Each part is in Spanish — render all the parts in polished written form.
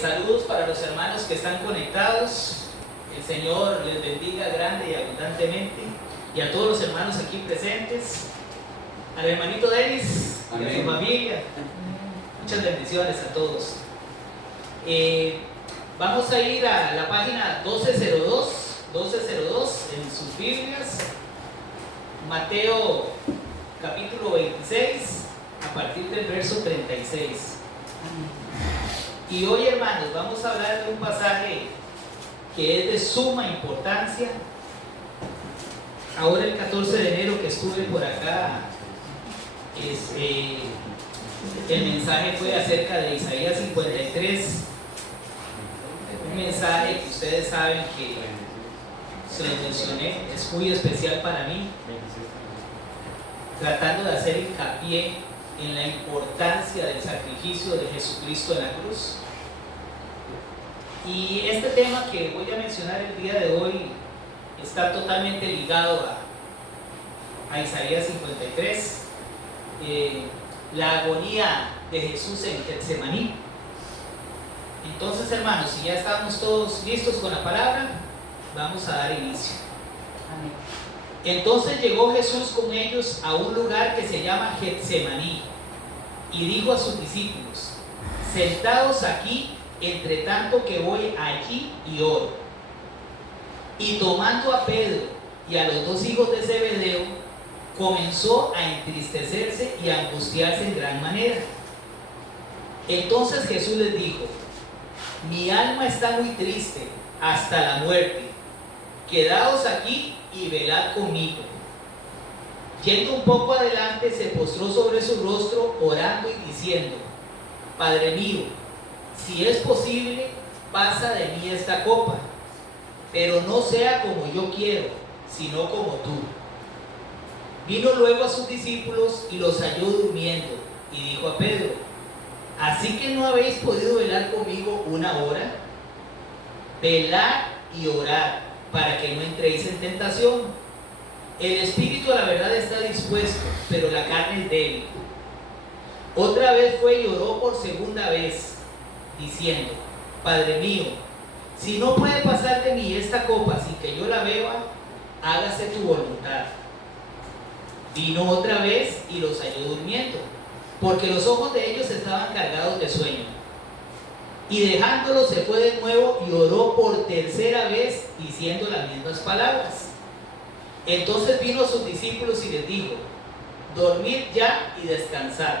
Saludos para los hermanos que están conectados. El Señor les bendiga grande y abundantemente. Y a todos los hermanos aquí presentes. Al hermanito Denis y a su familia. Muchas bendiciones a todos. Vamos a ir a la página 1202 en sus Biblias. Mateo capítulo 26, a partir del verso 36. Y hoy, hermanos, vamos a hablar de un pasaje que es de suma importancia. Ahora el 14 de enero que estuve por acá, el mensaje fue acerca de Isaías 53. Un mensaje que ustedes saben que se lo mencioné, es muy especial para mí, tratando de hacer hincapié en la importancia del sacrificio de Jesucristo en la cruz. Y este tema que voy a mencionar el día de hoy está totalmente ligado a Isaías 53, la agonía de Jesús en Getsemaní. Entonces, hermanos, si ya estamos todos listos con la palabra, vamos a dar inicio. Amén. Entonces llegó Jesús con ellos a un lugar que se llama Getsemaní y dijo a sus discípulos: sentaos aquí, entre tanto que voy allí y oro. Y tomando a Pedro y a los dos hijos de Zebedeo, comenzó a entristecerse y a angustiarse en gran manera. Entonces Jesús les dijo: mi alma está muy triste hasta la muerte. Quedaos aquí y velad conmigo. Yendo un poco adelante, se postró sobre su rostro, orando y diciendo: Padre mío, si es posible, pasa de mí esta copa, pero no sea como yo quiero, sino como tú. Vino luego a sus discípulos y los halló durmiendo, y dijo a Pedro: ¿así que no habéis podido velar conmigo una hora? Velad y orad, para que no entréis en tentación. El espíritu a la verdad está dispuesto, pero la carne es débil. Otra vez fue y oró por segunda vez, diciendo: Padre mío, si no puede pasar de mí esta copa sin que yo la beba, hágase tu voluntad. Vino otra vez y los halló durmiendo, porque los ojos de ellos estaban cargados de sueño. Y dejándolos se fue de nuevo y oró por tercera vez, diciendo las mismas palabras. Entonces vino a sus discípulos y les dijo: dormid ya y descansad.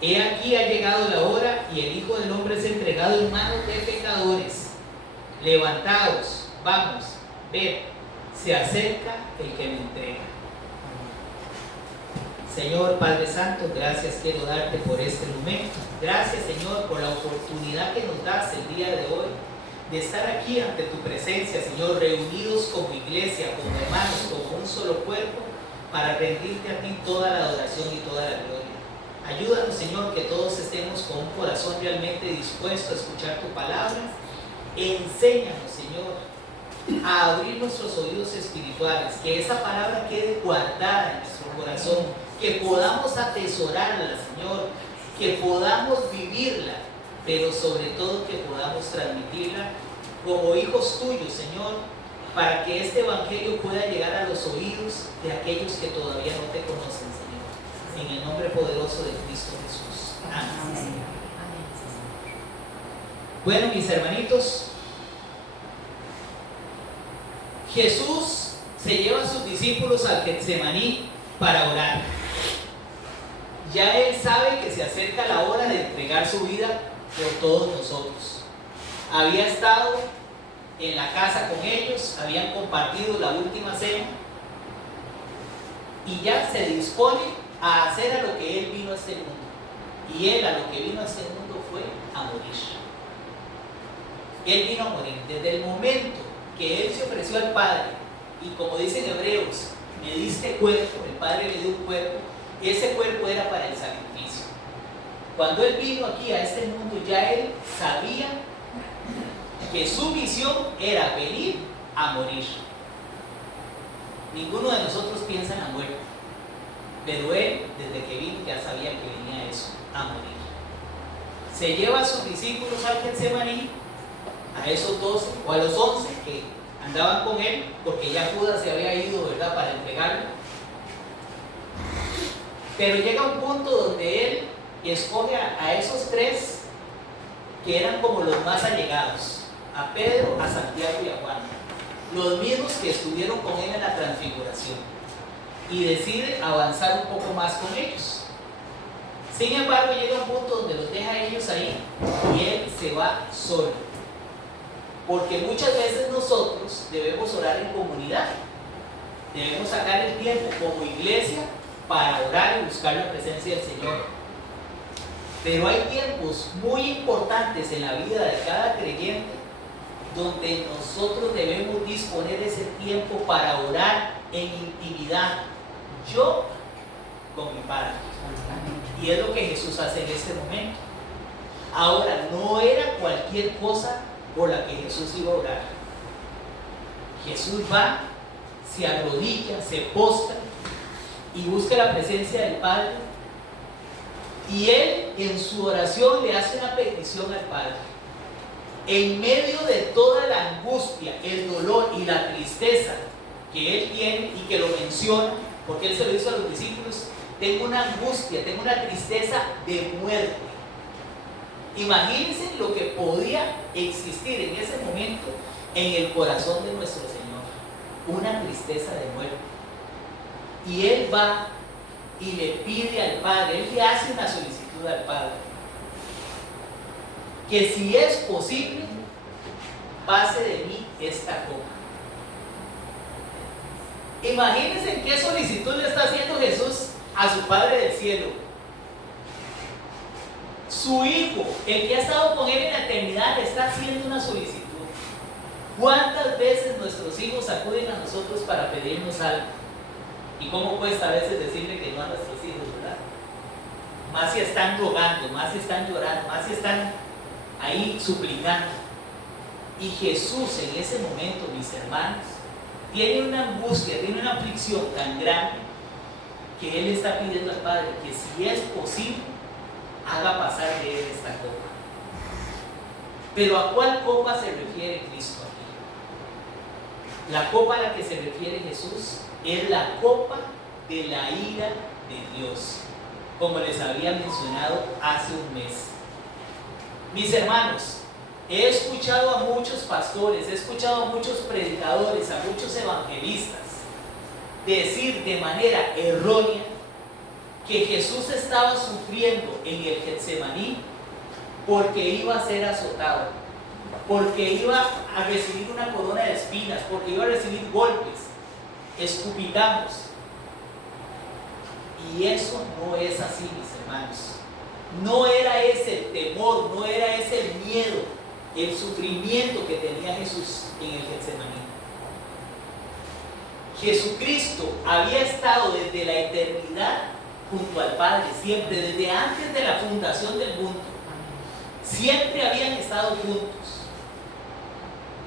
He aquí ha llegado la hora y el Hijo del Hombre es entregado en manos de pecadores. Levantaos, vamos, ved, se acerca el que me entrega. Señor Padre Santo, gracias quiero darte por este momento. Gracias, Señor, por la oportunidad que nos das el día de hoy de estar aquí ante tu presencia, Señor, reunidos como iglesia, como hermanos, como un solo cuerpo, para rendirte a ti toda la adoración y toda la gloria. Ayúdanos, Señor, que todos estemos con un corazón realmente dispuesto a escuchar tu palabra. Enséñanos, Señor, a abrir nuestros oídos espirituales, que esa palabra quede guardada en nuestro corazón, que podamos atesorarla, Señor, que podamos vivirla, pero sobre todo que podamos transmitirla como hijos tuyos, Señor, para que este evangelio pueda llegar a los oídos de aquellos que todavía no te conocen, Señor. En el nombre poderoso de Cristo Jesús. Amén. Bueno, mis hermanitos, Jesús se lleva a sus discípulos al Getsemaní para orar. Ya Él sabe que se acerca la hora de entregar su vida por todos nosotros. Había estado en la casa con ellos, habían compartido la última cena y ya se dispone a hacer a lo que Él vino a este mundo. Y Él a lo que vino a este mundo fue a morir. Él vino a morir. Desde el momento que Él se ofreció al Padre, y como dicen Hebreos, me diste cuerpo, el Padre le dio un cuerpo, ese cuerpo era para el sacrificio. Cuando Él vino aquí a este mundo, ya Él sabía que su misión era venir a morir. Ninguno de nosotros piensa en la muerte, pero Él, desde que vino, ya sabía que venía eso, a morir. se lleva a sus discípulos al Getsemaní, a esos 12 o a los 11 que andaban con él, porque ya Judas se había ido, ¿verdad?, para entregarlo. Pero llega un punto donde él escoge a esos 3 que eran como los más allegados, a Pedro, a Santiago y a Juan, los mismos que estuvieron con él en la transfiguración, y decide avanzar un poco más con ellos. Sin embargo, llega un punto donde los deja a ellos ahí y él se va solo, porque muchas veces nosotros debemos orar en comunidad, debemos sacar el tiempo como iglesia para orar y buscar la presencia del Señor. Pero hay tiempos muy importantes en la vida de cada creyente donde nosotros debemos disponer ese tiempo para orar en intimidad, yo con mi Padre. Y es lo que Jesús hace en este momento. Ahora, no era cualquier cosa por la que Jesús iba a orar. Jesús va, se arrodilla, se postra y busca la presencia del Padre. Y él en su oración le hace una petición al Padre. En medio de toda la angustia, el dolor y la tristeza que él tiene y que lo menciona, porque él se lo hizo a los discípulos, tengo una angustia, tengo una tristeza de muerte. Imagínense lo que podía existir en ese momento en el corazón de nuestro Señor, una tristeza de muerte. Y él va y le pide al Padre, él le hace una solicitud al Padre, que si es posible, pase de mí esta copa. Imagínense qué solicitud le está haciendo Jesús a su Padre del cielo. Su Hijo, el que ha estado con él en la eternidad, le está haciendo una solicitud. ¿Cuántas veces nuestros hijos acuden a nosotros para pedirnos algo? Y cómo cuesta a veces decirle que no a nuestros hijos, ¿verdad? Más si están rogando, más si están llorando, más si están ahí suplicando. Y Jesús en ese momento, mis hermanos, tiene una angustia, tiene una aflicción tan grande que él está pidiendo al Padre que si es posible, haga pasar de él esta copa. Pero ¿a cuál copa se refiere Cristo aquí? La copa a la que se refiere Jesús es la copa de la ira de Dios, como les había mencionado hace un mes. Mis hermanos, he escuchado a muchos pastores, he escuchado a muchos predicadores, a muchos evangelistas decir de manera errónea que Jesús estaba sufriendo en el Getsemaní porque iba a ser azotado, porque iba a recibir una corona de espinas, porque iba a recibir golpes, escupitazos. Y eso no es así, mis hermanos. No era ese el temor, no era ese el miedo, el sufrimiento que tenía Jesús en el Getsemaní. Jesucristo había estado desde la eternidad junto al Padre, siempre, desde antes de la fundación del mundo. Siempre habían estado juntos.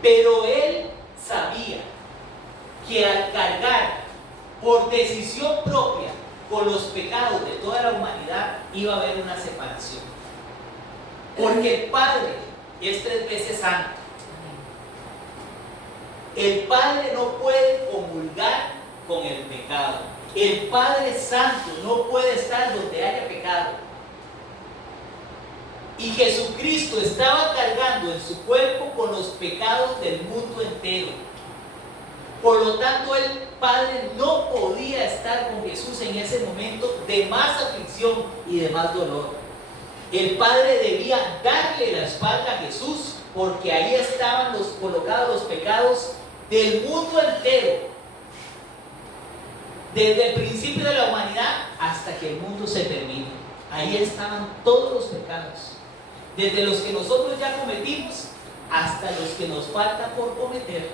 Pero él sabía que al cargar por decisión propia con los pecados de toda la humanidad, iba a haber una separación. Porque el Padre es 3 veces santo. El Padre no puede comulgar con el pecado. El Padre Santo no puede estar donde haya pecado. Y Jesucristo estaba cargando en su cuerpo con los pecados del mundo entero. Por lo tanto, el Padre no podía estar con Jesús en ese momento de más aflicción y de más dolor. El Padre debía darle la espalda a Jesús, porque ahí estaban colocados los pecados del mundo entero, desde el principio de la humanidad hasta que el mundo se termine. Ahí estaban todos los pecados, desde los que nosotros ya cometimos hasta los que nos falta por cometer.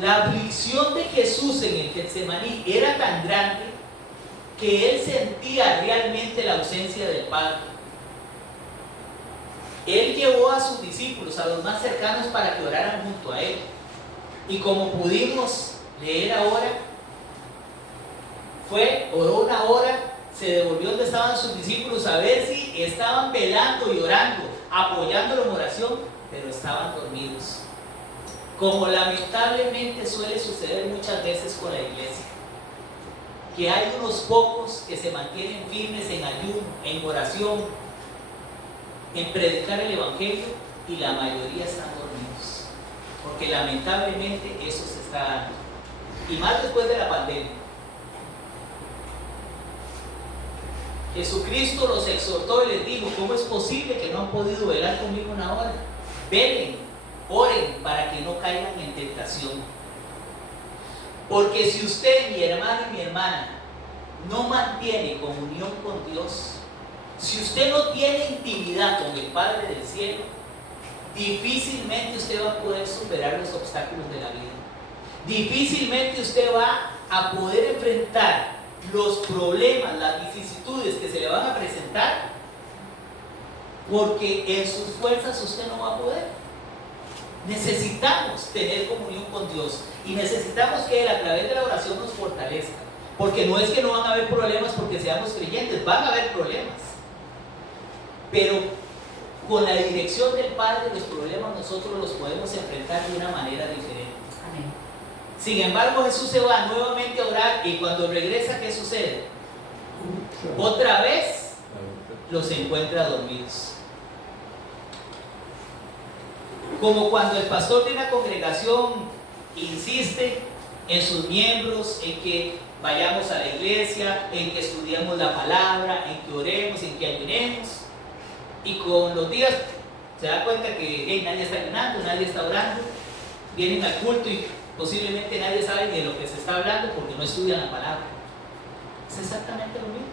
La aflicción de Jesús en el Getsemaní era tan grande que él sentía realmente la ausencia del Padre. Él llevó a sus discípulos, a los más cercanos, para que oraran junto a él. Y como pudimos leer ahora, oró 1 hora se devolvió donde estaban sus discípulos a ver si estaban velando y orando, apoyándolo en oración, pero estaban dormidos. Como lamentablemente suele suceder muchas veces con la iglesia, que hay unos pocos que se mantienen firmes en ayuno, en oración, en predicar el evangelio, y la mayoría están dormidos, porque lamentablemente eso se está dando, y más después de la pandemia. Jesucristo los exhortó y les dijo: ¿cómo es posible que no han podido velar conmigo una hora? Velen, oren para que no caigan en tentación. Porque si usted, mi hermano y mi hermana, no mantiene comunión con Dios, si usted no tiene intimidad con el Padre del cielo, difícilmente usted va a poder superar los obstáculos de la vida. Difícilmente usted va a poder enfrentar los problemas, las vicisitudes que se le van a presentar, porque en sus fuerzas usted no va a poder. Necesitamos tener comunión con Dios y necesitamos que Él, a través de la oración, nos fortalezca, porque no es que no van a haber problemas porque seamos creyentes, van a haber problemas, pero con la dirección del Padre los problemas nosotros los podemos enfrentar de una manera diferente. Amén. Sin embargo, Jesús se va nuevamente a orar, y cuando regresa, ¿qué sucede? Otra vez los encuentra dormidos. Como cuando el pastor de una congregación insiste en sus miembros, en que vayamos a la iglesia, en que estudiemos la palabra, en que oremos, en que ayunemos, y con los días se da cuenta que nadie está ayunando, nadie está orando, vienen al culto y posiblemente nadie sabe de lo que se está hablando porque no estudian la palabra. Es exactamente lo mismo.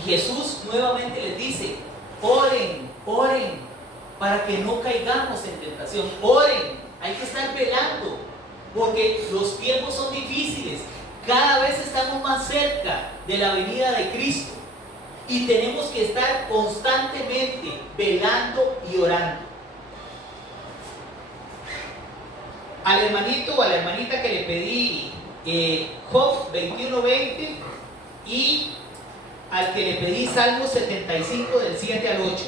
Y Jesús nuevamente les dice: oren, oren, para que no caigamos en tentación. Oren, hay que estar velando, porque los tiempos son difíciles. Cada vez estamos más cerca de la venida de Cristo, y tenemos que estar constantemente velando y orando. Al hermanito o a la hermanita que le pedí Job 21:20, y al que le pedí Salmo 75 del 7 al 8.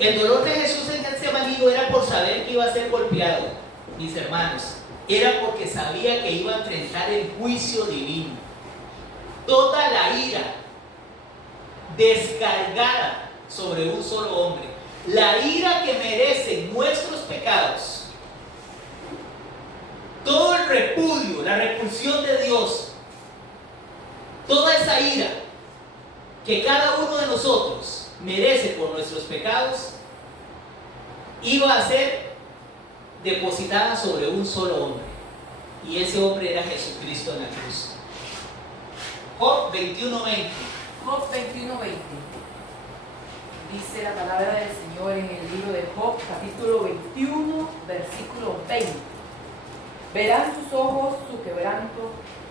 El dolor de Jesús en Getsemaní no era por saber que iba a ser golpeado, mis hermanos, era porque sabía que iba a enfrentar el juicio divino. Toda la ira descargada sobre un solo hombre, la ira que merecen nuestros pecados, todo el repudio, la repulsión de Dios, toda esa ira que cada uno de nosotros merece por nuestros pecados, iba a ser depositada sobre un solo hombre, y ese hombre era Jesucristo en la cruz. Job 21:20. Job 21:20. Dice la palabra del Señor en el libro de Job, capítulo 21, versículo 20. Verán sus ojos su quebranto,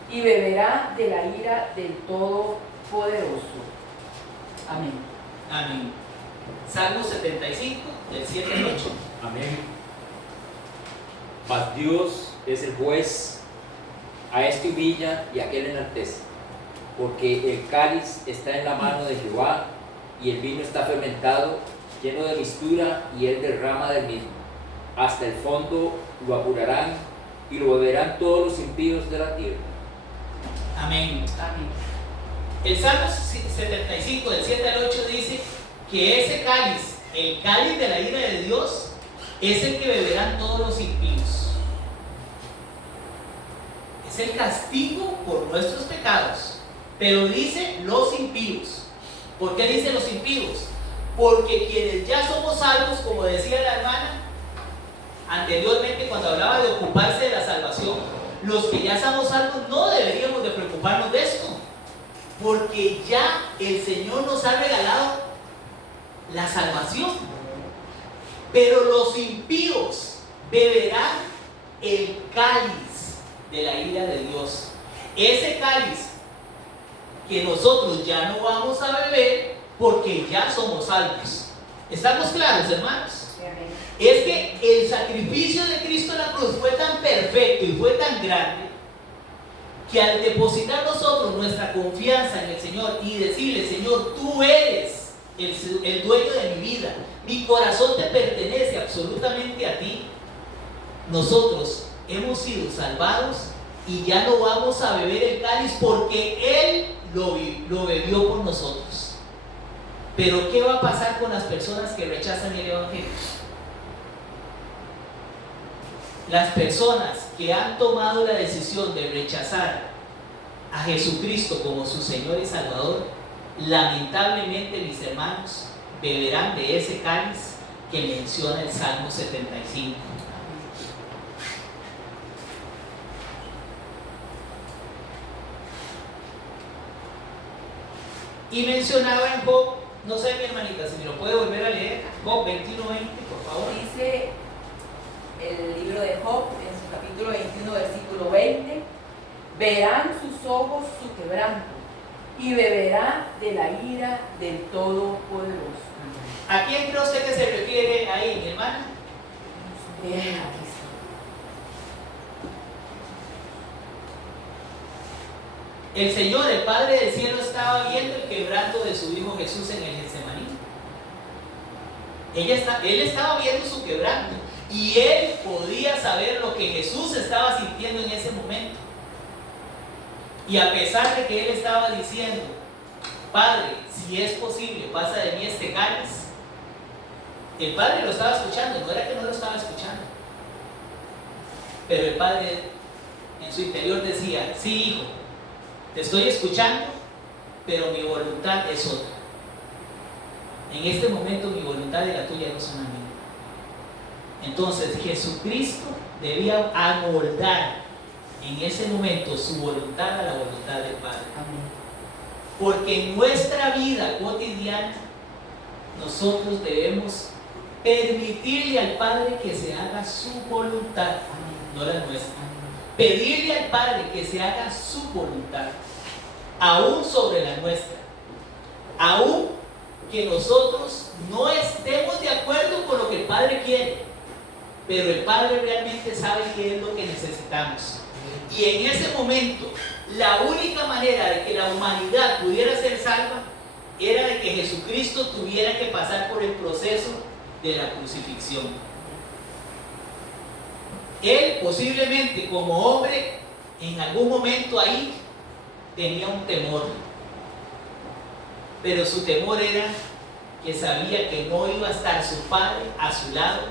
y beberá de la ira del Todopoderoso. Amén. Amén. Salmo 75, del 7 al 8. Amén. Mas Dios es el juez, a este humilla y a aquel enaltece, porque el cáliz está en la mano de Jehová, y el vino está fermentado, lleno de mistura, y él derrama del mismo. Hasta el fondo lo apurarán, y lo beberán todos los impíos de la tierra. Amén. Amén. El Salmo 75, del 7 al 8 dice que ese cáliz, el cáliz de la ira de Dios, es el que beberán todos los impíos. Es el castigo por nuestros pecados, pero dice los impíos. ¿Por qué dice los impíos? Porque quienes ya somos salvos, como decía la hermana anteriormente cuando hablaba de ocuparse de la salvación, los que ya somos salvos no deberíamos de preocuparnos de esto, porque ya el Señor nos ha regalado la salvación. Pero los impíos beberán el cáliz de la ira de Dios, ese cáliz que nosotros ya no vamos a beber porque ya somos salvos. ¿Estamos claros, hermanos? Amén. Es que el sacrificio de Cristo en la cruz fue tan perfecto y fue tan grande que al depositar nosotros nuestra confianza en el Señor y decirle, Señor, tú eres el dueño de mi vida, mi corazón te pertenece absolutamente a ti, nosotros hemos sido salvados y ya no vamos a beber el cáliz porque Él lo bebió por nosotros. Pero ¿qué va a pasar con las personas que rechazan el Evangelio? Las personas que han tomado la decisión de rechazar a Jesucristo como su Señor y Salvador, lamentablemente, mis hermanos, beberán de ese cáliz que menciona el Salmo 75. Y mencionaba en Job, no sé mi hermanita, si me lo puede volver a leer, Job 21:20, por favor. Dice el libro de Job, en su capítulo 21, versículo 20, verán sus ojos su quebranto y beberá de la ira del Todopoderoso. ¿A quién cree usted que se refiere ahí, mi hermana? Bien, aquí está. El Señor, el Padre del cielo, estaba viendo el quebranto de su Hijo Jesús en el Getsemaní. Él estaba viendo su quebranto y Él podía saber lo que Jesús estaba sintiendo en ese momento. Y a pesar de que Él estaba diciendo, Padre, si es posible, pasa de mí este cáliz, el Padre lo estaba escuchando, no era que no lo estaba escuchando. Pero el Padre en su interior decía, sí, hijo, te estoy escuchando, pero mi voluntad es otra. En este momento mi voluntad y la tuya no son la misma. Entonces Jesucristo debía amoldar en ese momento su voluntad a la voluntad del Padre. Amén. Porque en nuestra vida cotidiana nosotros debemos permitirle al Padre que se haga su voluntad, no la nuestra. Pedirle al Padre que se haga su voluntad, aún sobre la nuestra, aún que nosotros no estemos de acuerdo con lo que el Padre quiere, pero el Padre realmente sabe qué es lo que necesitamos. Y en ese momento, la única manera de que la humanidad pudiera ser salva era de que Jesucristo tuviera que pasar por el proceso de la crucifixión. Él posiblemente como hombre en algún momento ahí tenía un temor, pero su temor era que sabía que no iba a estar su Padre a su lado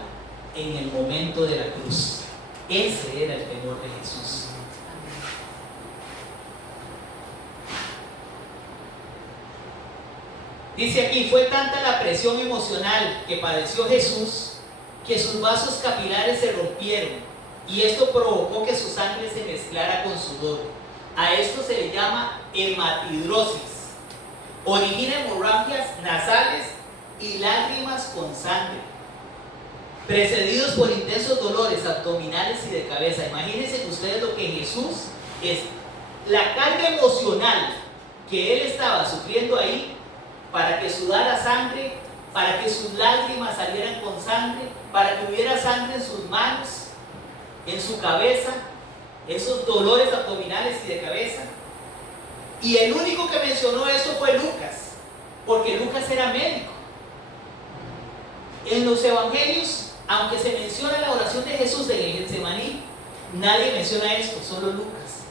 en el momento de la cruz. Ese era el temor de Jesús. Dice aquí, fue tanta la presión emocional que padeció Jesús que sus vasos capilares se rompieron y esto provocó que su sangre se mezclara con sudor. A esto se le llama hematidrosis. Origina hemorragias nasales y lágrimas con sangre, precedidos por intensos dolores abdominales y de cabeza. Imagínense ustedes lo que Jesús es, la carga emocional que Él estaba sufriendo ahí para que sudara sangre, para que sus lágrimas salieran con sangre, para que hubiera sangre en sus manos, en su cabeza, esos dolores abdominales y de cabeza. Y el único que mencionó eso fue Lucas, porque Lucas era médico. En los evangelios, aunque se menciona la oración de Jesús en el Getsemaní, nadie menciona esto, solo Lucas.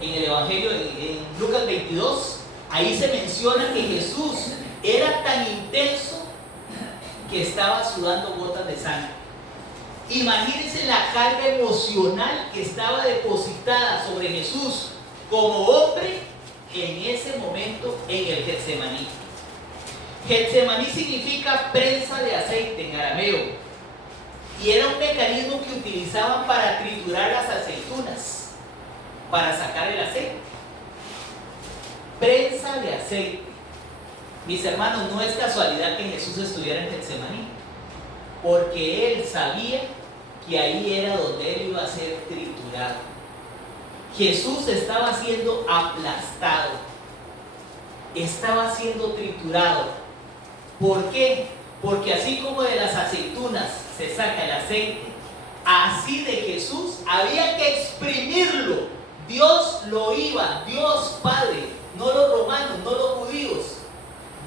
En el evangelio, en Lucas 22, ahí se menciona que Jesús era tan intenso que estaba sudando gotas de sangre. Imagínense la carga emocional que estaba depositada sobre Jesús como hombre en ese momento en el Getsemaní. Getsemaní significa prensa de aceite en arameo y era un mecanismo que utilizaban para triturar las aceitunas, para sacar el aceite. Prensa de aceite. Mis hermanos, no es casualidad que Jesús estuviera en Getsemaní, porque Él sabía que ahí era donde Él iba a ser triturado. Jesús estaba siendo aplastado, estaba siendo triturado. ¿Por qué? Porque así como de las aceitunas se saca el aceite, así de Jesús había que exprimirlo Dios Padre, no los romanos, no los judíos,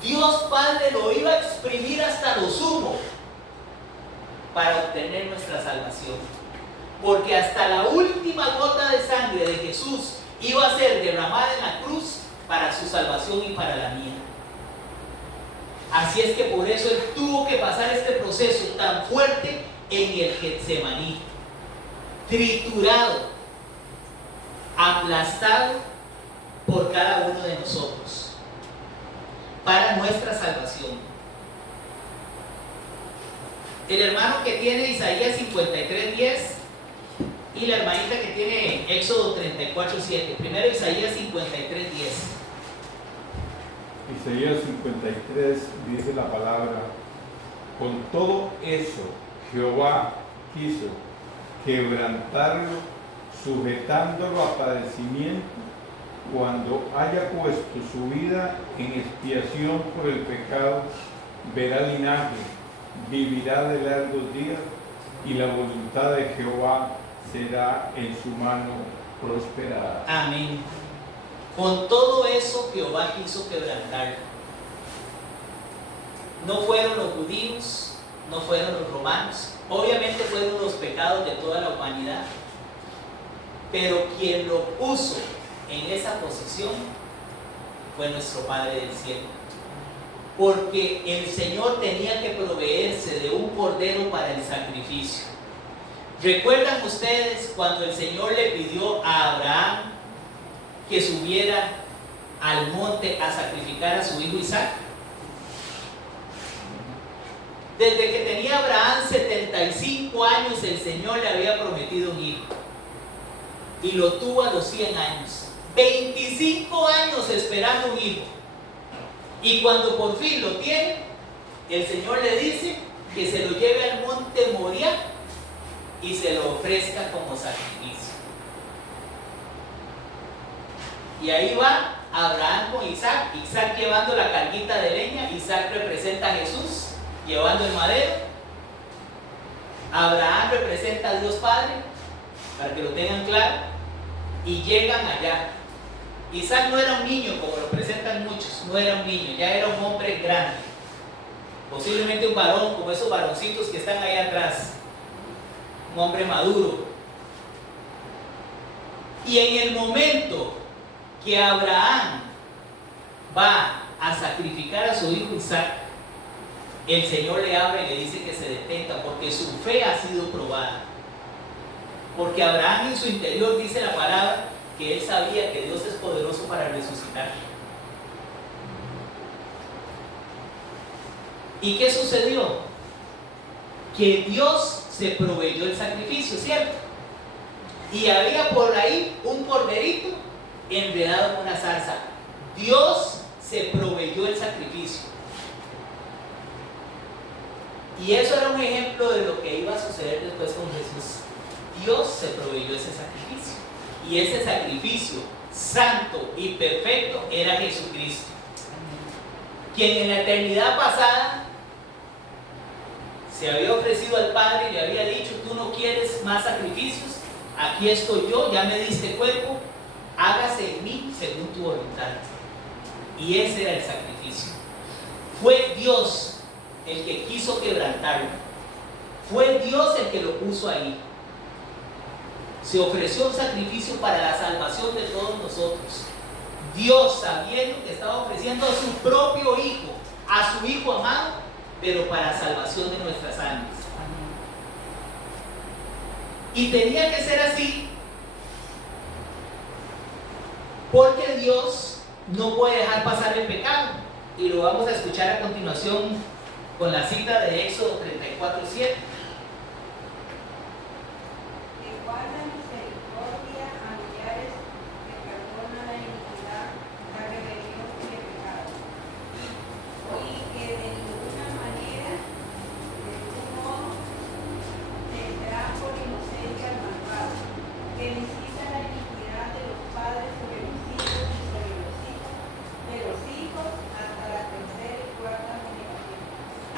Dios Padre lo iba a exprimir hasta lo sumo para obtener nuestra salvación. Porque hasta la última gota de sangre de Jesús iba a ser derramada en la cruz para su salvación y para la mía. Así es que por eso Él tuvo que pasar este proceso tan fuerte en el Getsemaní, triturado, aplastado por cada uno de nosotros, para nuestra salvación. El hermano que tiene Isaías 53:10 y la hermanita que tiene Éxodo 34:7. Primero Isaías 53:10. Isaías 53 dice la palabra: con todo eso Jehová quiso quebrantarlo, sujetándolo a padecimiento, cuando haya puesto su vida en expiación por el pecado, verá linaje, vivirá de largos días, y la voluntad de Jehová será en su mano prosperada. Amén. Con todo eso Jehová quiso quebrantarlo. No fueron los judíos, no fueron los romanos, obviamente fueron los pecados de toda la humanidad, pero quien lo puso en esa posición fue nuestro Padre del cielo, porque el Señor tenía que proveerse de un cordero para el sacrificio. ¿Recuerdan ustedes cuando el Señor le pidió a Abraham que subiera al monte a sacrificar a su hijo Isaac? Desde que tenía Abraham 75 años, el Señor le había prometido un hijo, y lo tuvo a los 100 años. 25 años esperando un hijo, y cuando por fin lo tiene, el Señor le dice que se lo lleve al monte Moriah y se lo ofrezca como sacrificio. Y ahí va Abraham con Isaac, Isaac llevando la carguita de leña. Isaac representa a Jesús llevando el madero. Abraham representa a Dios Padre, para que lo tengan claro. Y llegan allá. Isaac no era un niño como lo presentan muchos, no era un niño, ya era un hombre grande, posiblemente un varón como esos varoncitos que están ahí atrás, un hombre maduro. Y en el momento que Abraham va a sacrificar a su hijo Isaac, el Señor le habla y le dice que se detenga, porque su fe ha sido probada. Porque Abraham en su interior, dice la palabra, que él sabía que Dios es poderoso para resucitar. ¿Y qué sucedió? Que Dios se proveyó el sacrificio, ¿cierto? Y había por ahí un corderito enredado en una zarza. Dios se proveyó el sacrificio. Y eso era un ejemplo de lo que iba a suceder después con Jesús. Dios se proveyó ese sacrificio. Y ese sacrificio santo y perfecto era Jesucristo, quien en la eternidad pasada se había ofrecido al Padre y le había dicho: tú no quieres más sacrificios, aquí estoy yo, ya me diste cuerpo, hágase en mí según tu voluntad. Y ese era el sacrificio. Fue Dios el que quiso quebrantarlo, fue Dios el que lo puso ahí. Se ofreció un sacrificio para la salvación de todos nosotros. Dios, sabiendo que estaba ofreciendo a su propio Hijo, a su Hijo amado, pero para salvación de nuestras almas. Y tenía que ser así, porque Dios no puede dejar pasar el pecado. Y lo vamos a escuchar a continuación con la cita de Éxodo 34:7.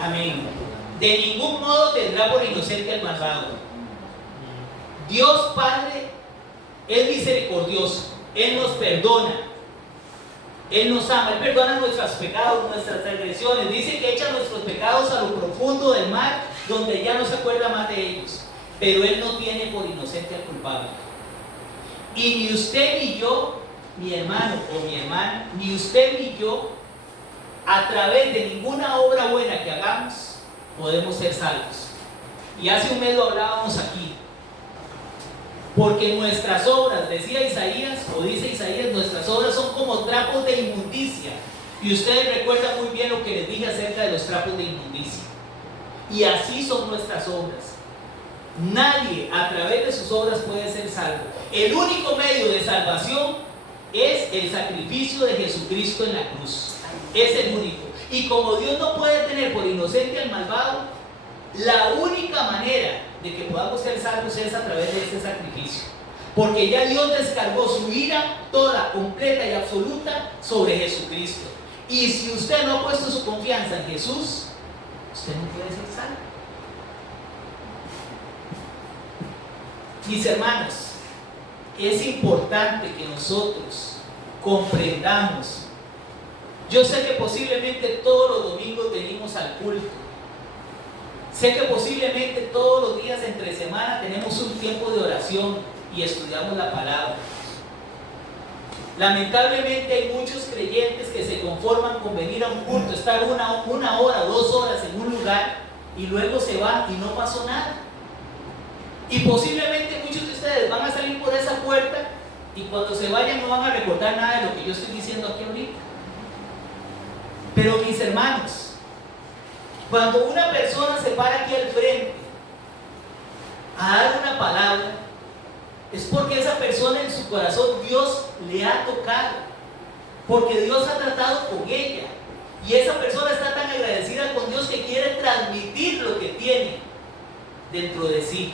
Amén. De ningún modo tendrá por inocente al malvado. Dios Padre es misericordioso, Él nos perdona, Él nos ama, Él perdona nuestros pecados, nuestras transgresiones. Dice que echa nuestros pecados a lo profundo del mar, donde ya no se acuerda más de ellos. Pero Él no tiene por inocente al culpable. Y ni usted ni yo, mi hermano o mi hermana, ni usted ni yo, a través de ninguna obra buena que hagamos, podemos ser salvos. Y hace un mes lo hablábamos aquí. Porque nuestras obras, decía Isaías, o dice Isaías, nuestras obras son como trapos de inmundicia. Y ustedes recuerdan muy bien lo que les dije acerca de los trapos de inmundicia. Y así son nuestras obras. Nadie a través de sus obras puede ser salvo. El único medio de salvación es el sacrificio de Jesucristo en la cruz. Es el único. Y como Dios no puede tener por inocente al malvado, la única manera de que podamos ser salvos es a través de este sacrificio. Porque ya Dios descargó su ira toda, completa y absoluta sobre Jesucristo. Y si usted no ha puesto su confianza en Jesús, usted no puede ser salvo. Mis hermanos, es importante que nosotros comprendamos. Yo sé que posiblemente todos los domingos venimos al culto. Sé que posiblemente todos los días entre semana tenemos un tiempo de oración y estudiamos la palabra. Lamentablemente hay muchos creyentes que se conforman con venir a un culto, estar una hora, 2 horas en un lugar y luego se van y no pasó nada. Y posiblemente muchos de ustedes van a salir por esa puerta y cuando se vayan no van a recordar nada de lo que yo estoy diciendo aquí ahorita. Pero mis hermanos, cuando una persona se para aquí al frente a dar una palabra, es porque esa persona en su corazón Dios le ha tocado, porque Dios ha tratado con ella y esa persona está tan agradecida con Dios que quiere transmitir lo que tiene dentro de sí,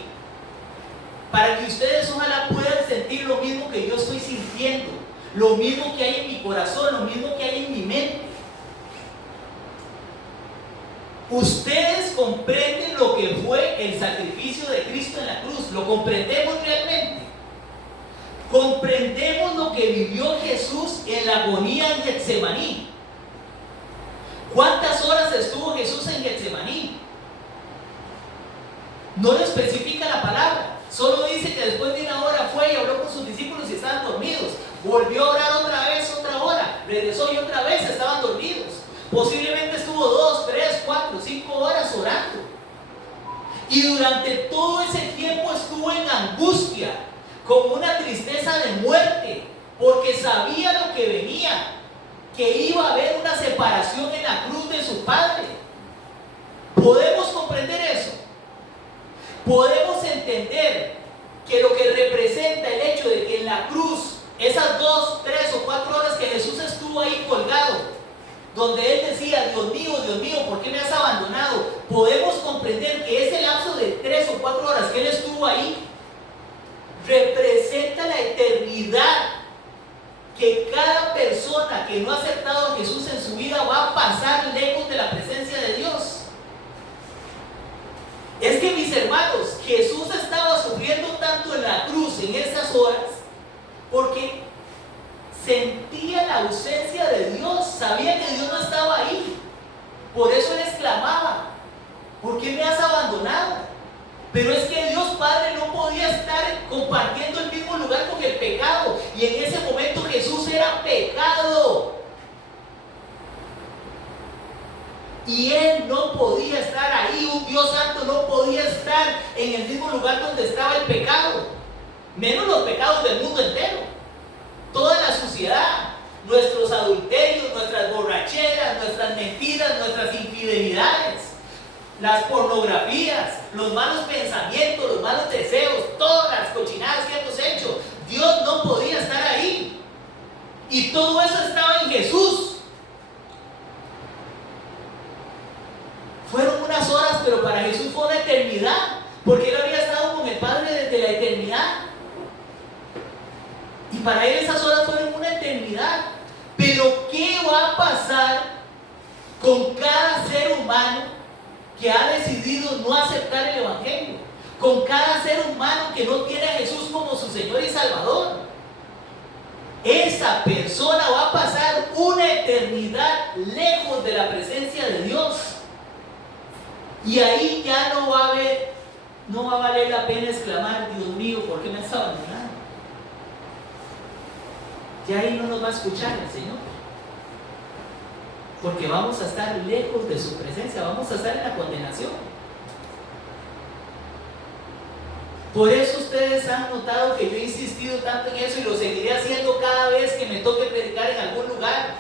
para que ustedes ojalá puedan sentir lo mismo que yo estoy sintiendo, lo mismo que hay en mi corazón, lo mismo que hay en mi mente. Ustedes comprenden lo que fue el sacrificio de Cristo en la cruz. ¿Lo comprendemos realmente? Comprendemos lo que vivió Jesús en la agonía en Getsemaní. ¿Cuántas horas estuvo Jesús en Getsemaní? No lo especifica la palabra. Solo dice que después de 1 hora fue y habló con sus discípulos y estaban dormidos. Volvió a orar otra vez, otra hora. Regresó y otra vez estaban dormidos. Posiblemente estuvo 2, 3, 4, 5 horas orando. Y durante todo ese tiempo estuvo en angustia, con una tristeza de muerte, porque sabía lo que venía, que iba a haber una separación en la cruz de su Padre. ¿Podemos comprender eso? Podemos entender que lo que representa el hecho de que en la cruz, esas 2, 3 o 4 horas que Jesús estuvo ahí colgado, donde Él decía, Dios mío, ¿por qué me has abandonado? Podemos comprender que ese lapso de 3 o 4 horas que Él estuvo ahí representa la eternidad que cada persona que no ha aceptado a Jesús en su vida va a pasar lejos de la presencia de Dios. Es que, mis hermanos, Jesús estaba sufriendo tanto en la cruz en esas horas porque sentía la ausencia de Dios, sabía que Dios no estaba ahí. Por eso Él exclamaba, ¿por qué me has abandonado? Pero es que Dios Padre no podía estar compartiendo el mismo lugar con el pecado, y en ese momento Jesús era pecado. Y Él no podía estar ahí, un Dios santo no podía estar en el mismo lugar donde estaba el pecado, menos los pecados del mundo entero. Toda la suciedad, nuestros adulterios, nuestras borracheras, nuestras mentiras, nuestras infidelidades, las pornografías, los malos pensamientos, los malos deseos, todas las cochinadas que hemos hecho, Dios no podía estar ahí. Y todo eso estaba en Jesús. Fueron unas horas, pero para Jesús fue una eternidad, porque Él había estado con el Padre desde la eternidad. Y para Él esas horas fueron una eternidad. Pero ¿qué va a pasar con cada ser humano que ha decidido no aceptar el Evangelio? con cada ser humano que no tiene a Jesús como su Señor y Salvador. Esa persona va a pasar una eternidad lejos de la presencia de Dios. Y ahí ya no va a valer la pena exclamar: Dios mío, ¿por qué me has abandonado? Ya ahí no nos va a escuchar el Señor. Porque vamos a estar lejos de su presencia, vamos a estar en la condenación. Por eso ustedes han notado que yo he insistido tanto en eso y lo seguiré haciendo cada vez que me toque predicar en algún lugar.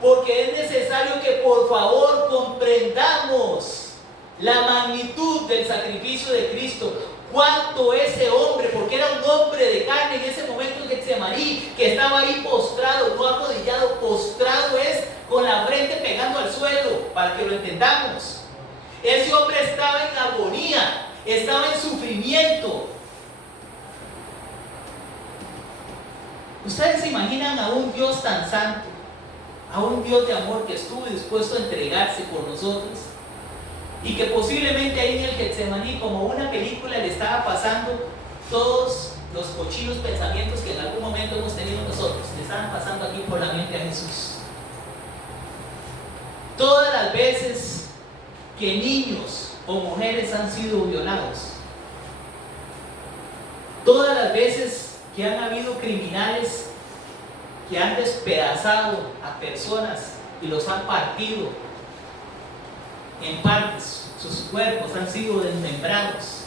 Porque es necesario que por favor comprendamos la magnitud del sacrificio de Cristo. Cuánto ese hombre, porque era un hombre de carne en ese momento en Getsemaní, que estaba ahí postrado, no arrodillado, postrado es con la frente pegando al suelo, para que lo entendamos. Ese hombre estaba en agonía, estaba en sufrimiento. ¿Ustedes se imaginan a un Dios tan santo, a un Dios de amor que estuvo dispuesto a entregarse por nosotros? Y que posiblemente ahí en el Getsemaní, como una película, le estaba pasando todos los cochinos pensamientos que en algún momento hemos tenido nosotros. Le estaban pasando aquí por la mente a Jesús. Todas las veces que niños o mujeres han sido violados, todas las veces que han habido criminales que han despedazado a personas y los han partido en partes, sus cuerpos han sido desmembrados,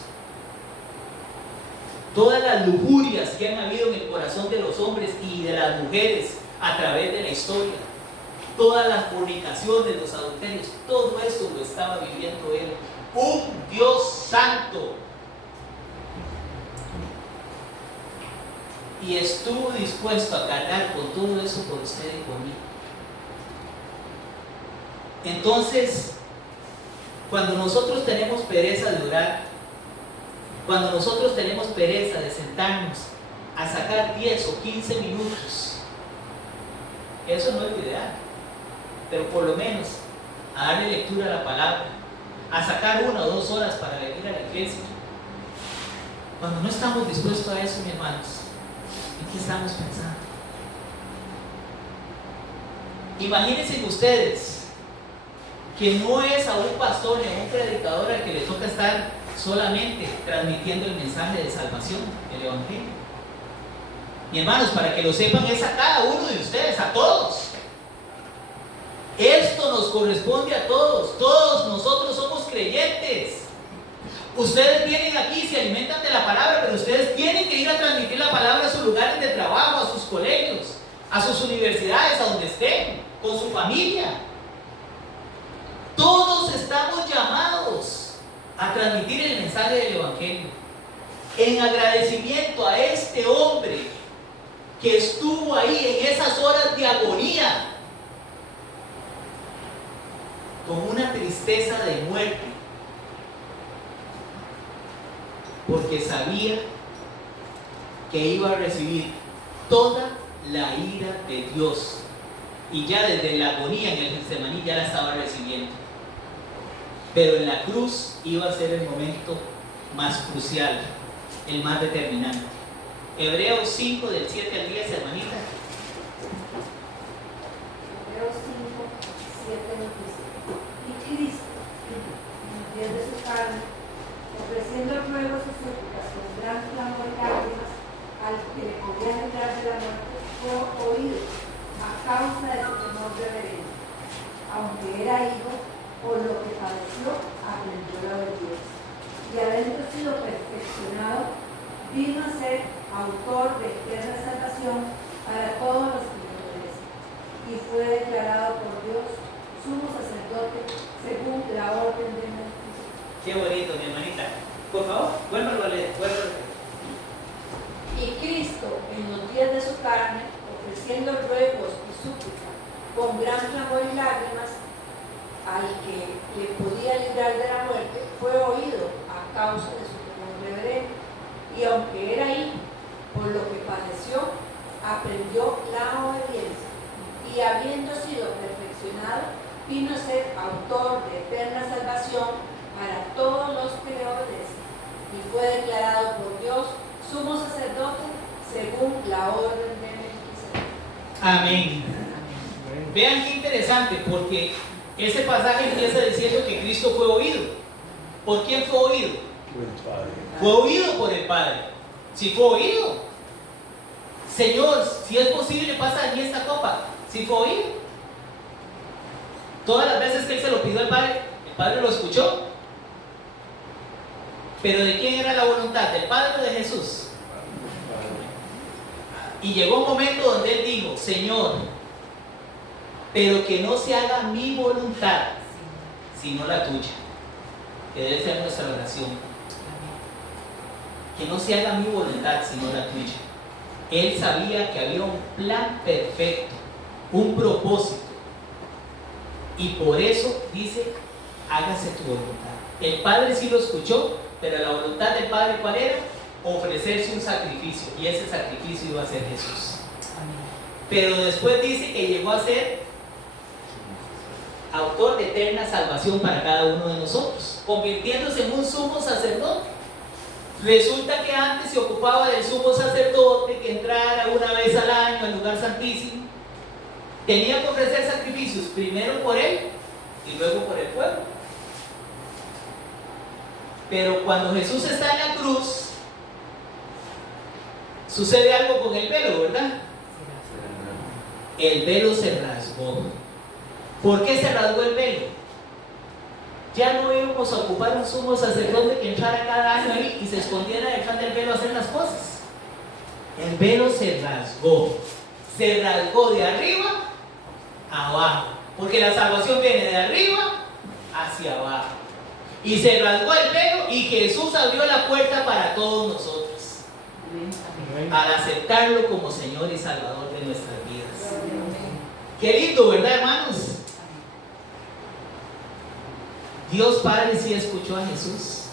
todas las lujurias que han habido en el corazón de los hombres y de las mujeres a través de la historia, todas las fornicaciones, los adulterios, todo eso lo estaba viviendo él, un Dios santo, y estuvo dispuesto a cargar con todo eso por usted y por mí. Entonces, cuando nosotros tenemos pereza de orar, cuando nosotros tenemos pereza de sentarnos a sacar 10 o 15 minutos, eso no es lo ideal, pero por lo menos a darle lectura a la palabra, a sacar 1 o 2 horas para venir a la iglesia. Cuando no estamos dispuestos a eso, mis hermanos, ¿en qué estamos pensando? Imagínense ustedes que no es a un pastor ni a un predicador al que le toca estar solamente transmitiendo el mensaje de salvación, el evangelio. Y hermanos, para que lo sepan, es a cada uno de ustedes, a todos. Esto nos corresponde a todos. Todos nosotros somos creyentes. Ustedes vienen aquí y se alimentan de la palabra, pero ustedes tienen que ir a transmitir la palabra a sus lugares de trabajo, a sus colegios, a sus universidades, a donde estén, con su familia. Todos estamos llamados a transmitir el mensaje del evangelio en agradecimiento a este hombre que estuvo ahí en esas horas de agonía con una tristeza de muerte, porque sabía que iba a recibir toda la ira de Dios, y ya desde la agonía en el Getsemaní ya la estaba recibiendo. Pero en la cruz iba a ser el momento más crucial, el más determinante. Hebreos 5, del 7 al 10, hermanita. Hebreos 5, 7 nos dice: y Cristo, en los días de su carne, ofreciendo ruegos y súplicas con gran clamor y lágrimas al que le podía librar de la muerte, fue oído a causa de su temor reverente. Aunque era hijo, por lo que padeció, aprendió la obediencia. Y habiendo sido perfeccionado, vino a ser autor de eterna salvación para todos los que le obedecen. Y fue declarado por Dios sumo sacerdote según la orden de Melquisedec. Qué bonito, mi hermanita. Por favor, vuélvalo a leer, vuélvalo a leer. Y Cristo, en los días de su carne, ofreciendo ruegos y súplicas con gran clamor y lágrimas al que le podía librar de la muerte, fue oído a causa de su temor reverente. Y aunque era hijo, por lo que padeció, aprendió la obediencia. Y habiendo sido perfeccionado, vino a ser autor de eterna salvación para todos los que le obedecen. y fue declarado por Dios sumo sacerdote según la orden de Melquisedec. Amén. Vean qué interesante, porque ese pasaje empieza diciendo que Cristo fue oído. ¿Por quién fue oído? Fue oído por el Padre. Si fue oído, Señor, si es posible, pasa de mí esta copa. Si fue oído. Todas las veces que él se lo pidió al Padre, el Padre lo escuchó. Pero ¿de quién era la voluntad? ¿Del Padre o de Jesús? Y llegó un momento donde él dijo: Señor, pero que no se haga mi voluntad, sino la tuya. Que debe ser nuestra oración. Que no se haga mi voluntad, sino la tuya. Él sabía que había un plan perfecto, un propósito. Y por eso dice: hágase tu voluntad. El Padre sí lo escuchó, pero la voluntad del Padre, ¿cuál era? Ofrecerse un sacrificio. Y ese sacrificio iba a ser Jesús. Pero después dice que llegó a ser autor de eterna salvación para cada uno de nosotros, convirtiéndose en un sumo sacerdote. Resulta que antes se ocupaba del sumo sacerdote que entrara una vez al año al lugar santísimo. Tenía que ofrecer sacrificios primero por él y luego por el pueblo. Pero cuando Jesús está en la cruz, sucede algo con el velo, ¿verdad? El velo se rasgó. ¿Por qué se rasgó el velo? Ya no íbamos a ocupar un sumo sacerdote que entrara cada año ahí y se escondiera detrás del velo a hacer las cosas. El velo se rasgó. Se rasgó de arriba a abajo. Porque la salvación viene de arriba hacia abajo. Y se rasgó el velo y Jesús abrió la puerta para todos nosotros. Al aceptarlo como Señor y Salvador de nuestras vidas. Qué lindo, ¿verdad, hermanos? Dios Padre sí escuchó a Jesús,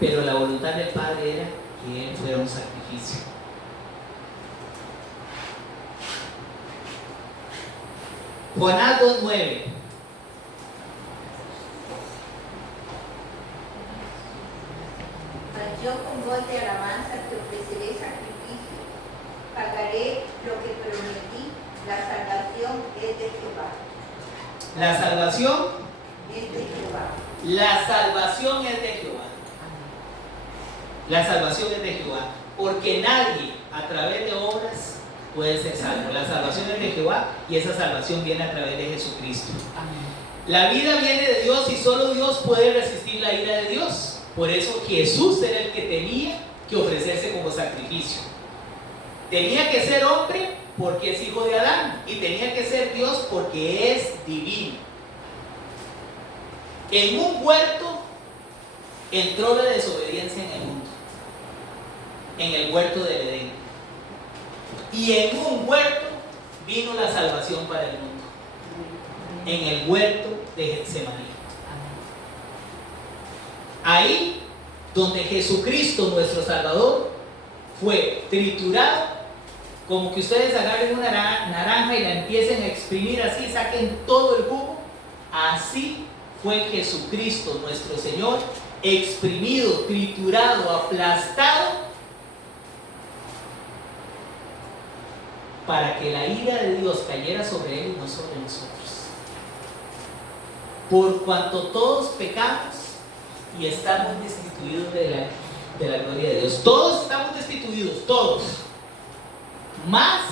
pero la voluntad del Padre era que Él fuera un sacrificio. Jonás 2:9. Mas yo con voz de alabanza te ofreceré sacrificio, pagaré lo que prometí, la salvación es de Jehová. La salvación Es de Jehová. La salvación es de Jehová. La salvación es de Jehová. Porque nadie a través de obras puede ser salvo. La salvación es de Jehová y esa salvación viene a través de Jesucristo. La vida viene de Dios y solo Dios puede resistir la ira de Dios. Por eso Jesús era el que tenía que ofrecerse como sacrificio. Tenía que ser hombre porque es hijo de Adán y tenía que ser Dios porque es divino. En un huerto entró la desobediencia en el mundo, en el huerto del Edén. Y en un huerto vino la salvación para el mundo, en el huerto de Getsemaní. Ahí donde Jesucristo, nuestro Salvador, fue triturado, como que ustedes agarren una naranja y la empiecen a exprimir así, saquen todo el jugo. Así fue Jesucristo, nuestro Señor, exprimido, triturado, aplastado, para que la ira de Dios cayera sobre Él y no sobre nosotros. Por cuanto todos pecamos y estamos destituidos de la gloria de Dios. Todos estamos destituidos, todos. Más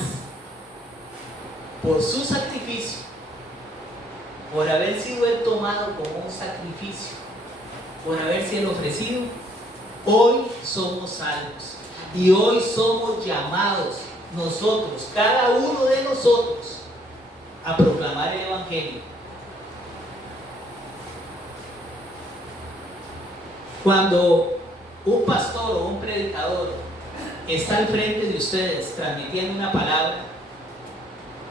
por su sacrificio, por haber sido Él tomado como un sacrificio, por haber sido ofrecido, hoy somos salvos. Y hoy somos llamados nosotros, cada uno de nosotros, a proclamar el Evangelio. Cuando un pastor o un predicador está al frente de ustedes transmitiendo una palabra,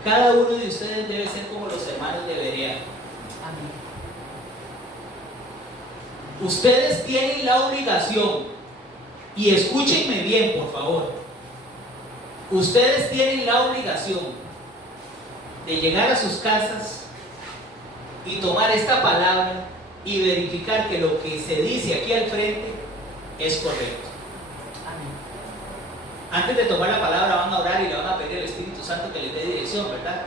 cada uno de ustedes debe ser como los hermanos de Berea. Ustedes tienen la obligación, y escúchenme bien, por favor, ustedes tienen la obligación de llegar a sus casas y tomar esta palabra y verificar que lo que se dice aquí al frente es correcto. Amén. Antes de tomar la palabra van a orar y le van a pedir al Espíritu Santo que les dé dirección, ¿verdad?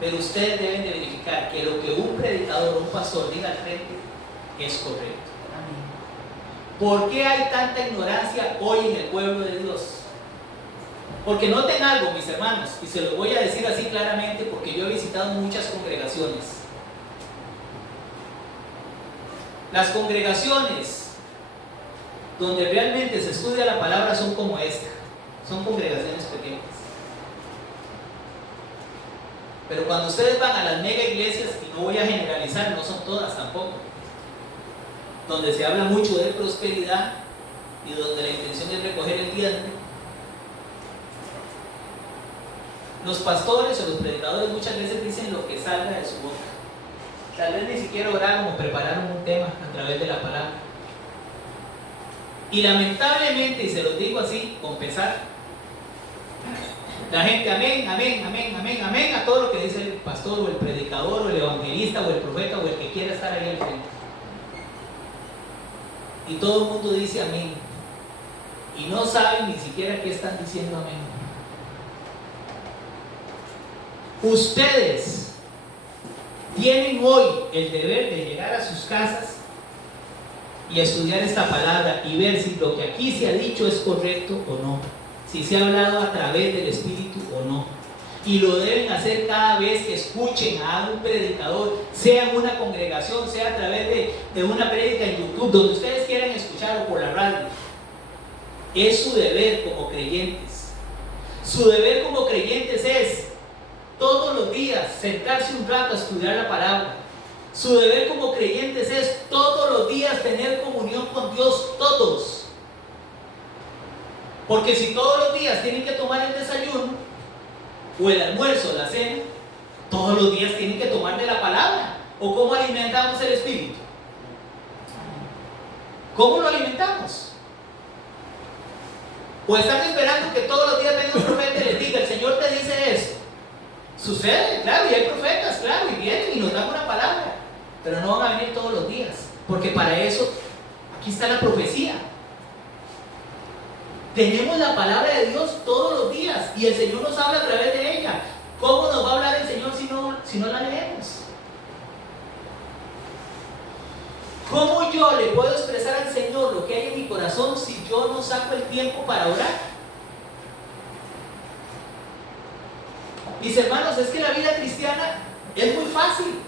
Pero ustedes deben de verificar que lo que un predicador o un pastor diga al frente es correcto. Amén. ¿Por qué hay tanta ignorancia hoy en el pueblo de Dios? Porque noten algo, mis hermanos, y se lo voy a decir así claramente porque yo he visitado muchas congregaciones. Las congregaciones donde realmente se estudia la palabra son como esta, son congregaciones pequeñas. Pero cuando ustedes van a las mega iglesias, y no voy a generalizar, no son todas tampoco, donde se habla mucho de prosperidad y donde la intención es recoger el diezmo, los pastores o los predicadores muchas veces dicen lo que salga de su boca. Tal vez ni siquiera oraron o prepararon un tema a través de la palabra. Y lamentablemente, y se los digo así, con pesar, la gente amén, amén, amén, amén, amén a todo lo que dice el pastor o el predicador o el evangelista o el profeta o el que quiera estar ahí al frente. Y todo el mundo dice amén. Y no saben ni siquiera qué están diciendo amén. Ustedes tienen hoy el deber de llegar a sus casas y estudiar esta palabra y ver si lo que aquí se ha dicho es correcto o no, si se ha hablado a través del Espíritu o no. Y lo deben hacer cada vez que escuchen a un predicador, sea en una congregación, sea a través de una prédica en YouTube, donde ustedes quieran escuchar o por la radio. Es su deber como creyentes. Su deber como creyentes es todos los días sentarse un rato a estudiar la palabra. Su deber como creyentes es todos los días tener comunión con Dios, todos. Porque si todos los días tienen que tomar el desayuno, o el almuerzo, la cena, todos los días tienen que tomar de la palabra. ¿O cómo alimentamos el espíritu? ¿Cómo lo alimentamos? ¿O están esperando que todos los días venga un profeta y les diga, el Señor te dice eso? Sucede, claro, y hay profetas, claro, y vienen y nos dan una palabra, pero no van a venir todos los días, porque para eso, aquí está la profecía. Tenemos la palabra de Dios todos los días, y el Señor nos habla a través de ella. ¿Cómo nos va a hablar el Señor si no la leemos? ¿Cómo yo le puedo expresar al Señor lo que hay en mi corazón si yo no saco el tiempo para orar? Mis hermanos, es que la vida cristiana es muy fácil.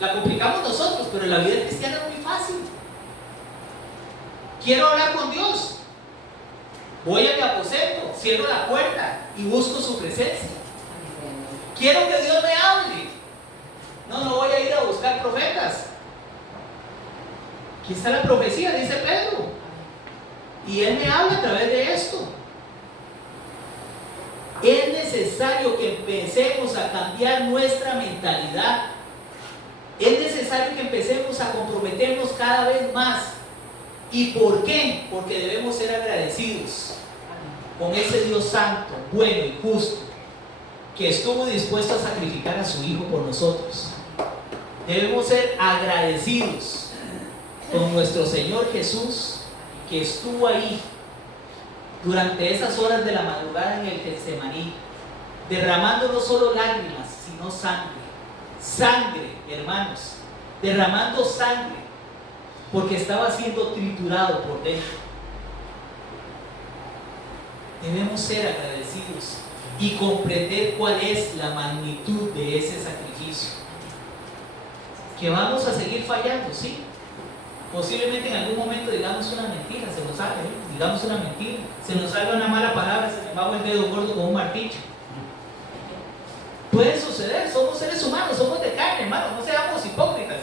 La complicamos nosotros, pero la vida cristiana es muy fácil. Quiero hablar con Dios. Voy a mi aposento, cierro la puerta y busco su presencia. Quiero que Dios me hable. No voy a ir a buscar profetas. Aquí está la profecía, dice Pedro. Y Él me habla a través de esto. Es necesario que empecemos a cambiar nuestra mentalidad. Es necesario que empecemos a comprometernos cada vez más. ¿Y por qué? Porque debemos ser agradecidos con ese Dios santo, bueno y justo, que estuvo dispuesto a sacrificar a su Hijo por nosotros. Debemos ser agradecidos con nuestro Señor Jesús, que estuvo ahí durante esas horas de la madrugada en el Getsemaní, derramando no solo lágrimas, sino sangre. Sangre, hermanos, derramando sangre, porque estaba siendo triturado por dentro. Debemos ser agradecidos y comprender cuál es la magnitud de ese sacrificio. Que vamos a seguir fallando, sí. Posiblemente en algún momento digamos una mentira, se nos sale, digamos una mentira, se nos salga una mala palabra, se nos va el dedo gordo con un martillo. Puede suceder, somos seres humanos, somos de carne, hermano, no seamos hipócritas.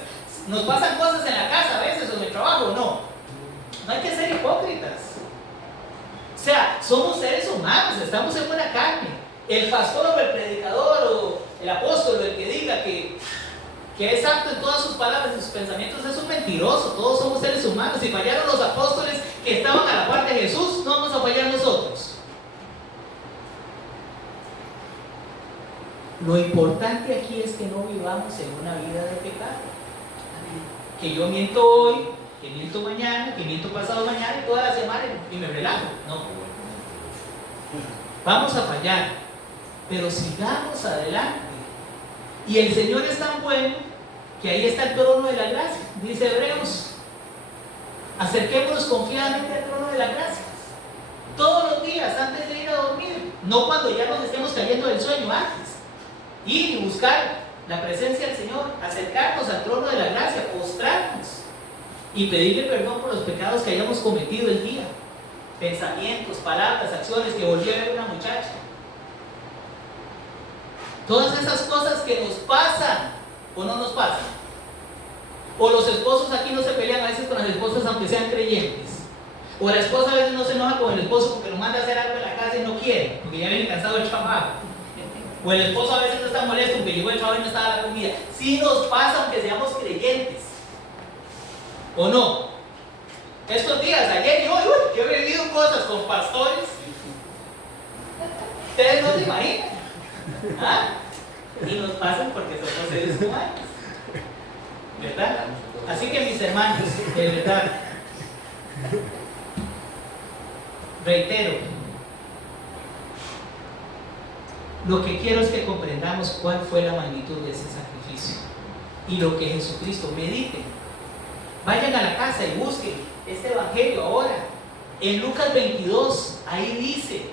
Nos pasan cosas en la casa a veces o en el trabajo, no hay que ser hipócritas. O sea, somos seres humanos, estamos en buena carne. El pastor o el predicador o el apóstol o el que diga que es santo en todas sus palabras y sus pensamientos es un mentiroso. Todos somos seres humanos. Si fallaron los apóstoles que estaban a la par de Jesús, no vamos a fallar nosotros. Lo importante aquí es que no vivamos en una vida de pecado. Que yo miento hoy, que miento mañana, que miento pasado mañana y toda la semana y me relajo. No. Vamos a fallar, pero sigamos adelante. Y el Señor es tan bueno que ahí está el trono de la gracia. Dice Hebreos, acerquémonos confiadamente al trono de la gracia. Todos los días antes de ir a dormir, no cuando ya nos estemos cayendo del sueño, antes. Ir y buscar la presencia del Señor, acercarnos al trono de la gracia, postrarnos y pedirle perdón por los pecados que hayamos cometido el día. Pensamientos, palabras, acciones, que volvió a ver una muchacha. Todas esas cosas que nos pasan o no nos pasan. O los esposos aquí no se pelean a veces con las esposas aunque sean creyentes. O la esposa a veces no se enoja con el esposo porque lo manda a hacer algo en la casa y no quiere, porque ya viene cansado del trabajo. O el esposo a veces no está molesto porque llegó el trabajo y no estaba la comida. Sí nos pasa aunque seamos creyentes. ¿O no? Estos días, ayer y hoy, yo he vivido cosas con pastores. Ustedes no se imaginan. ¿Ah? Y nos pasan porque somos seres humanos. ¿Verdad? Así que mis hermanos, de verdad, reitero, lo que quiero es que comprendamos cuál fue la magnitud de ese sacrificio y lo que Jesucristo. Mediten, vayan a la casa y busquen este evangelio ahora. En Lucas 22, ahí dice,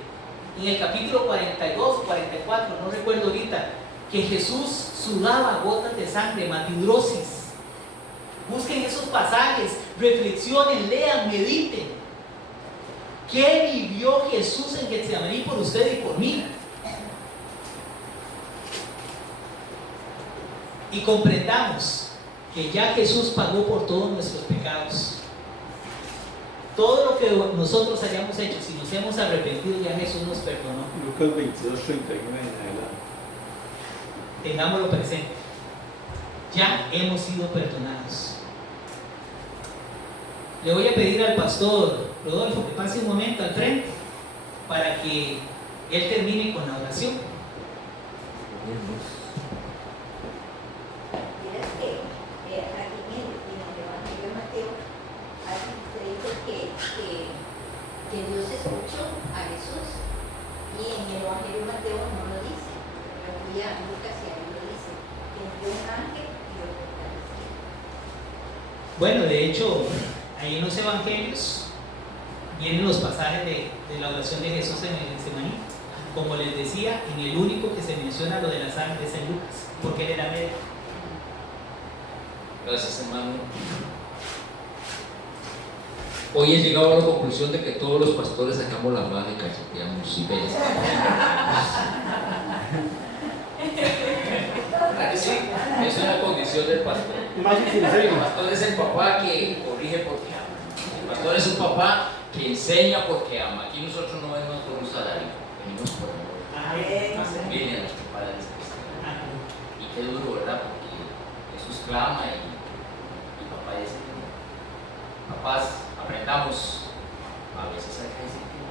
en el capítulo 42 o 44, no recuerdo ahorita, que Jesús sudaba gotas de sangre, martidrosis. Busquen esos pasajes, reflexionen, lean, mediten. ¿Qué vivió Jesús en Getsemaní por usted y por mí? Y comprendamos que ya Jesús pagó por todos nuestros pecados. Todo lo que nosotros hayamos hecho, si nos hemos arrepentido, ya Jesús nos perdonó. Lucas 22, 39 en adelante. Tengámoslo presente. Ya hemos sido perdonados. Le voy a pedir al pastor Rodolfo que pase un momento al frente para que él termine con la oración. Miras que aquí en el Evangelio de Mateo se dice que Dios escuchó a Jesús, y en el Evangelio de Mateo no lo dice, pero fui a Lucas y ahí lo dice, que envió un ángel y lo fortaleció. Bueno, de hecho, ahí en los evangelios vienen los pasajes de la oración de Jesús en el Getsemaní. Como les decía, en el único que se menciona lo de la sangre es en Lucas, porque él era médico. Gracias, hermano. Hoy he llegado a la conclusión de que todos los pastores sacamos la raja y cacheteamos y ves. ¿Verdad que sí? Es una condición del pastor. El pastor es el papá que corrige porque ama. El pastor es un papá que enseña porque ama. Aquí nosotros no venimos por un salario, venimos por amor. Viene a nuestro Padre Celestial. Y qué duro, ¿verdad? Porque Jesús clama y papá dice que no. Papás, aprendamos. A veces hay que decir que no.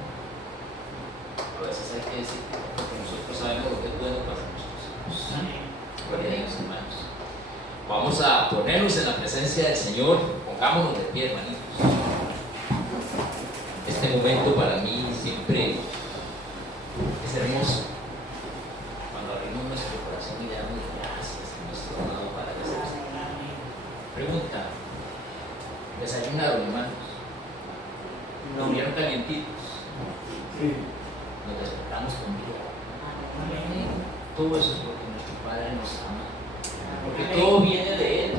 A veces hay que decir que no, porque nosotros sabemos lo que es bueno para nuestros hijos. Gloria a Dios, hermanos. Vamos a ponernos en la presencia del Señor. Pongámonos de pie, hermanitos. Este momento para mí siempre es hermoso. Cuando abrimos nuestro corazón y le damos gracias a nuestro amado Padre Celestial. Pregunta: ¿desayunaron, hermanos? ¿Comieron calientitos? Sí. Nos despertamos con vida. Todo eso es porque nuestro Padre nos ama. Porque todo viene de Él.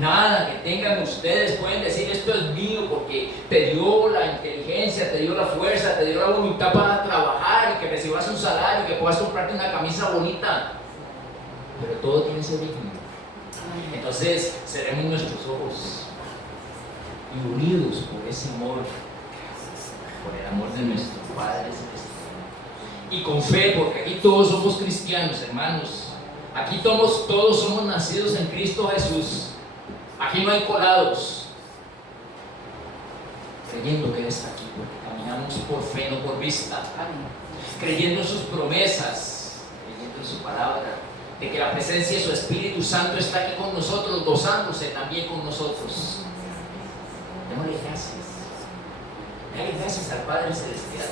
Nada que tengan ustedes pueden decir esto es mío, porque te dio la inteligencia, te dio la fuerza, te dio la voluntad para trabajar y que recibas un salario y que puedas comprarte una camisa bonita. Pero todo tiene ese origen. Entonces cerremos nuestros ojos y unidos por ese amor, por el amor de nuestro Padre Celestial. Y con fe, porque aquí todos somos cristianos, hermanos. Aquí todos somos nacidos en Cristo Jesús. Aquí no hay colados. Creyendo que Él está aquí, porque caminamos por fe, no por vista. Creyendo en sus promesas, creyendo en su palabra, de que la presencia de su Espíritu Santo está aquí con nosotros, gozándose también con nosotros. Démosle gracias. Dale gracias al Padre Celestial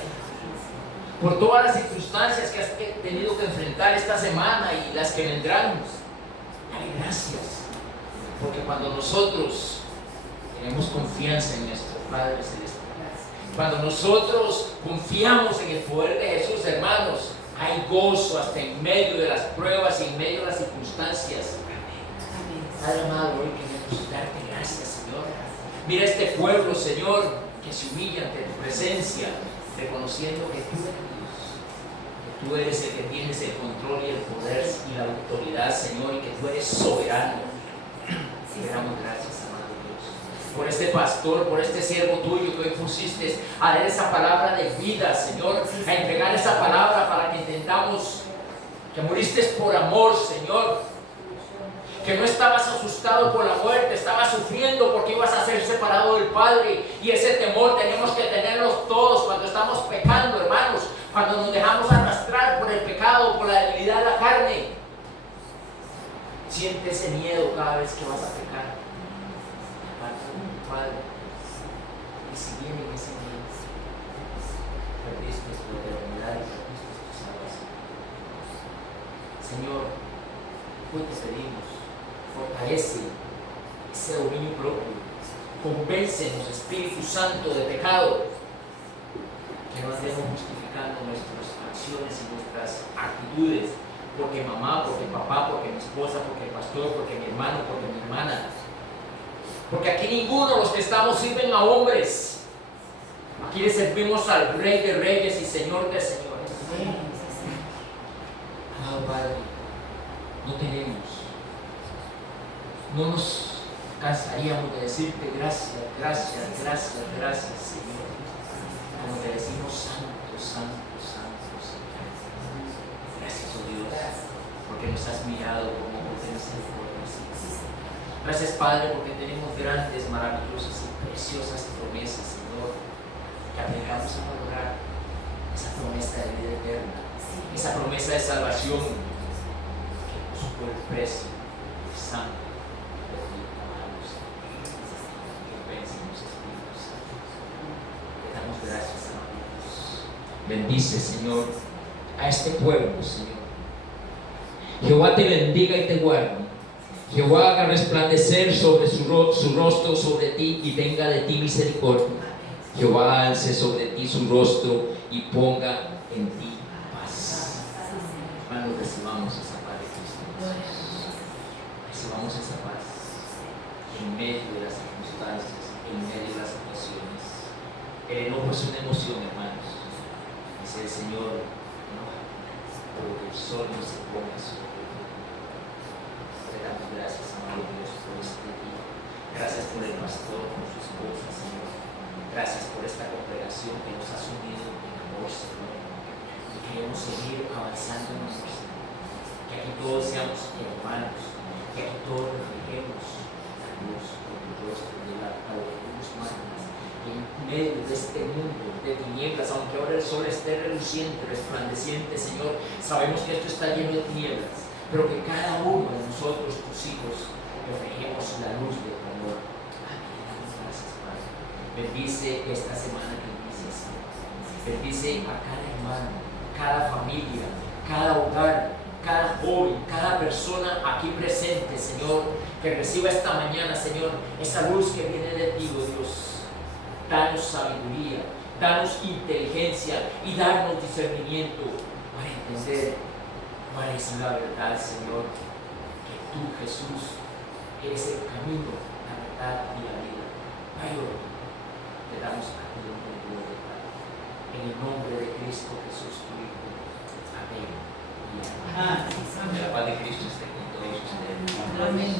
por todas las circunstancias que has tenido que enfrentar esta semana y las que vendrán. Dale gracias, porque cuando nosotros tenemos confianza en nuestro Padre Celestial, cuando nosotros confiamos en el poder de Jesús, hermanos, hay gozo hasta en medio de las pruebas y en medio de las circunstancias. Padre amado, hoy queremos darte gracias, Señor. Mira este pueblo, Señor, que se humilla ante tu presencia, reconociendo que tú eres Dios, que tú eres el que tienes el control y el poder y la autoridad, Señor, y que tú eres soberano. Te damos gracias, amado Dios, por este pastor, por este siervo tuyo que hoy pusiste a dar esa palabra de vida, Señor, a entregar esa palabra para que entendamos que moriste por amor, Señor, que no estabas asustado por la muerte, estabas sufriendo porque ibas a ser separado del Padre, y ese temor tenemos que tenerlos todos cuando estamos pecando, hermanos, cuando nos dejamos arrastrar por el pecado, por la debilidad de la carne. Siente ese miedo cada vez que vas a pecar. Aparte de tu Padre, y si viene ese miedo, perdiste tu eternidad y perdiste tu salvación. Señor, hoy te pedimos, fortalece ese dominio propio, convéncenos, Espíritu Santo, de pecado, que no andemos justificando nuestras acciones y nuestras actitudes, porque mamá, porque papá, porque mi esposa, porque el pastor, porque mi hermano, porque mi hermana, porque aquí ninguno de los que estamos sirven a hombres, aquí le servimos al Rey de Reyes y Señor de Señores. Amado Padre, no nos cansaríamos de decirte gracias, gracias, gracias, gracias, Señor. Cuando te decimos santo, santo, santo, Señor. Gracias, oh Dios, porque nos has mirado como por misericordia. Gracias, Padre, porque tenemos grandes, maravillosas y preciosas promesas, Señor, que aplicamos a valorar esa promesa de vida eterna, esa promesa de salvación que puso por el precio santo. Gracias, amados. Bendice, Señor, a este pueblo, Señor. Jehová te bendiga y te guarde. Jehová haga resplandecer sobre su rostro sobre ti y tenga de ti misericordia. Jehová alce sobre ti su rostro y ponga en ti paz. Hermanos, recibamos esa paz de Cristo. Recibamos esa paz en medio de las circunstancias, en medio de las situaciones. El enojo es una emoción, hermanos. Dice el Señor, no, porque el sol no se pone sobre ti. Te damos gracias, amado Dios, por este día. Gracias por el pastor, por su esposa, Señor. Gracias por esta congregación que nos ha unido en amor, Señor. Y queremos seguir avanzando en nuestro Señor. Que aquí todos seamos hermanos. Que aquí todos reflejemos la luz del rostro de la luz magna. En medio de este mundo de tinieblas, aunque ahora el sol esté reluciente, resplandeciente, Señor, sabemos que esto está lleno de tinieblas, pero que cada uno de nosotros, tus hijos, reflejemos la luz de tu amor. Amén. Gracias, Padre. Bendice esta semana que inicia, Señor. Bendice a cada hermano, cada familia, cada hogar, cada joven, cada persona aquí presente, Señor, que reciba esta mañana, Señor, esa luz que viene de ti, oh Dios. Danos sabiduría, danos inteligencia y danos discernimiento para entender cuál es la verdad, Señor. Que tú, Jesús, eres el camino, la verdad y la vida. Mayor, te damos a ti honor y gloria, Padre. En el nombre de Cristo Jesús, tu Hijo. Amén. Y amén. Que la paz de Cristo esté con todos ustedes. Amén.